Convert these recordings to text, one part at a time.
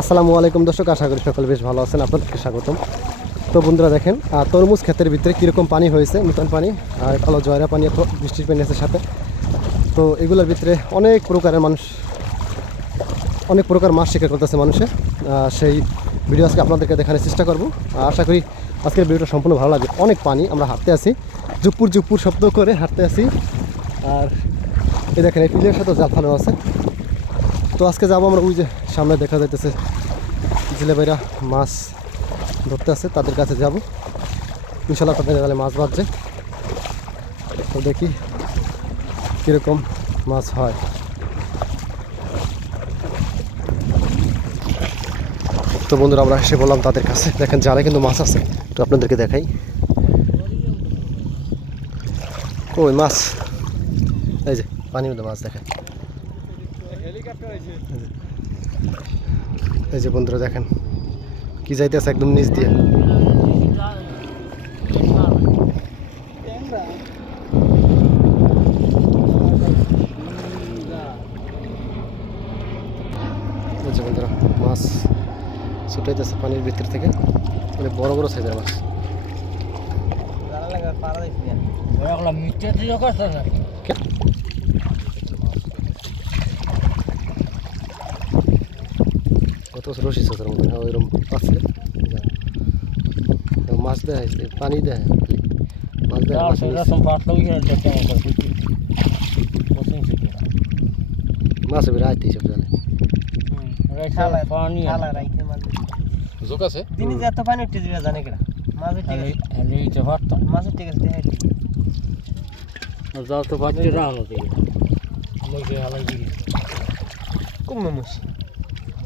আসসালামু আলাইকুম দর্শক, আশা করি সকলে বেশ ভালো আছেন, আপনাদেরকে স্বাগতম। তো বন্ধুরা দেখেন তরমুজ ক্ষেতের ভিতরে কীরকম পানি হয়েছে, নতুন পানি আর হলো জয়রা পানি অথবা বৃষ্টির পানি আছে সাথে। তো এগুলোর ভিতরে অনেক প্রকারের মানুষ, অনেক প্রকার মাছ শিকার করতেছে মানুষে। সেই ভিডিও আজকে আপনাদেরকে দেখানোর চেষ্টা করব। আশা করি আজকের ভিডিওটা সম্পূর্ণ ভালো লাগবে। অনেক পানি আমরা হাঁটতে আছি, জুপুর জুপুর শব্দ করে হাঁটতে আছি। আর এই দেখেন, এই পিলের সাথে জাল ফানো আছে। তো আজকে যাব আমরা ওই যে সামনে দেখা যাইতেছে জেলেবাইরা মাছ ধরতে আছে, তাদের কাছে যাব। ইনশাল্লাহ তাদের গেলে মাছ বাঁধছে তো দেখি কীরকম মাছ হয়। তো বন্ধুরা, আমরা এসে বললাম তাদের কাছে, দেখেন জালে কিন্তু মাছ আছে। তো আপনাদেরকে দেখাই। ওই মাছ? এই যে, পানির মধ্যে মাছ দেখেন। এই যে বন্ধুরা দেখেন কি যাইতেছে একদম নিচ দিয়ে? বন্ধুরা মাছ ছুটাইতেছে পানির ভিতর থেকে। মানে বড় বড় সাইজের মাছ। ওরা রশি আছে মধ্যে হ্যাঁ ওইরকম আছে। মাছ দেয় পানি দেয় মাছ দেয় মাছ হয়ে গেছে মাছ বের আইতে সব জানে পানি জোক আছে? তিনি যে এত পানি উঠতে দিবে জানে কিনা মাঝে ঠিক আছে হেলে দিতে মাঝে ঠিক আছে দেখাই দিই। যাও তো পাচ্ছি রাহনো দিকে কমে আইবে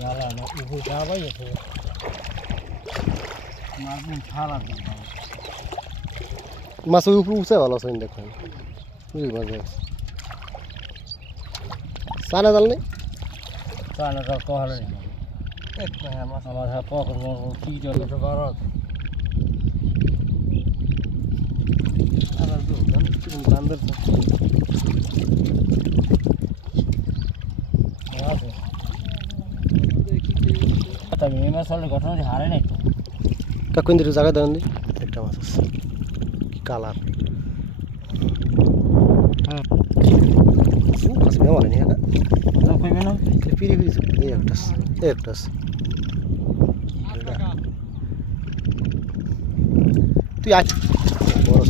না উহু যাবাই আছে মাগুন ছাড়া দিন মাছ ওই উপরে উঠছে ভালো আছে দেখুন বুঝলি মাঝে সানা জাল নেই এক হ্যাঁ মাছ আমার হ্যাঁ কি জল তো বারো আর তো গান তুমি বান্দর তো আছে হলে ঘটনা যে হারে নাই কাকুন দিকে জায়গা দেন একটা মাছ আছে। কালার। আছে, আছে। তুই আজ বড়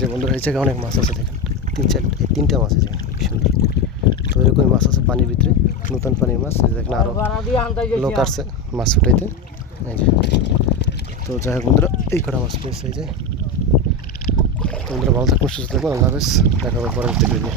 যে বন্ধুরা এই জায়গায় অনেক মাছ আছে দেখেন। তিন চার তিনটা মাছ আছে সুন্দর। তো এরকম মাছ আছে পানির ভিতরে, নতুন পানির মাছ দেখেন আরও লোক আসছে মাছ উঠাইতে। এই যে। তো যাই হোক বন্ধুরা, এই কটা মাছ পেয়েছে এই যে। বন্ধুরা ভালো থাকুন, সুস্থ থাকুন, আল্লাহ হাফেজ দেখা হবে পরবর্তী ভিডিও